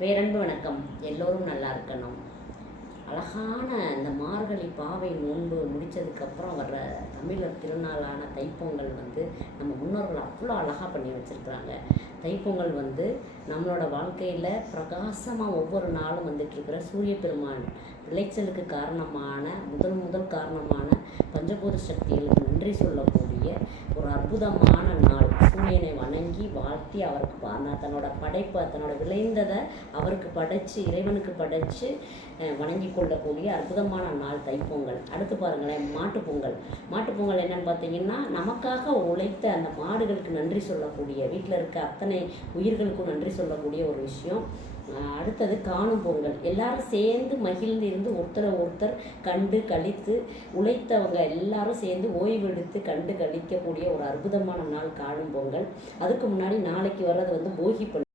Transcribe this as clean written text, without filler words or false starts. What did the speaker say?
பேரன்பு வணக்கம். எல்லோரும் நல்லா இருக்கணும். அழகான இந்த மார்கழி பாவை நோன்பு முடித்ததுக்கப்புறம் வர்ற தமிழர் திருநாளான தைப்பொங்கல் நம்ம முன்னோர்கள் அவ்வளோ அழகாக பண்ணி வச்சுருக்குறாங்க. தைப்பொங்கல் நம்மளோட வாழ்க்கையில் பிரகாசமாக ஒவ்வொரு நாளும் வந்துட்டுருக்கிற சூரிய பெருமான் விளைச்சலுக்கு காரணமான முதல் காரணமான பஞ்சபூத சக்திகளுக்கு நன்றி சொல்லக்கூடிய ஒரு அற்புதமான நாள். சூரியனை வணங்கி வாழ்த்தி அவருக்கு தன்னோட படைப்பை தன்னோட விளைந்ததை அவருக்கு படைத்து இறைவனுக்கு படைத்து வணங்கி கொள்ளக்கூடிய அற்புதமான நாள் தைப்பொங்கல். அடுத்து பாருங்களேன், மாட்டுப்பொங்கல் என்னன்னு பார்த்தீங்கன்னா, நமக்காக உழைத்த அந்த மாடுகளுக்கு நன்றி சொல்லக்கூடிய, வீட்டில் இருக்க அத்தனை உயிர்களுக்கும் நன்றி சொல்லக்கூடிய ஒரு விஷயம். அடுத்தது காணும் பொங்கல். எல்லாரும் சேர்ந்து மகிழ்ந்து இருந்து ஒருத்தர் கண்டு கழித்து உழைத்தவங்க எல்லாரும் சேர்ந்து ஓய்வெடுத்து கண்டு கழிக்கக்கூடிய ஒரு அற்புதமான நாள் காணும் பொங்கல். அதுக்கு முன்னாடி நாளைக்கு வர்றது போகி பண்டிகை.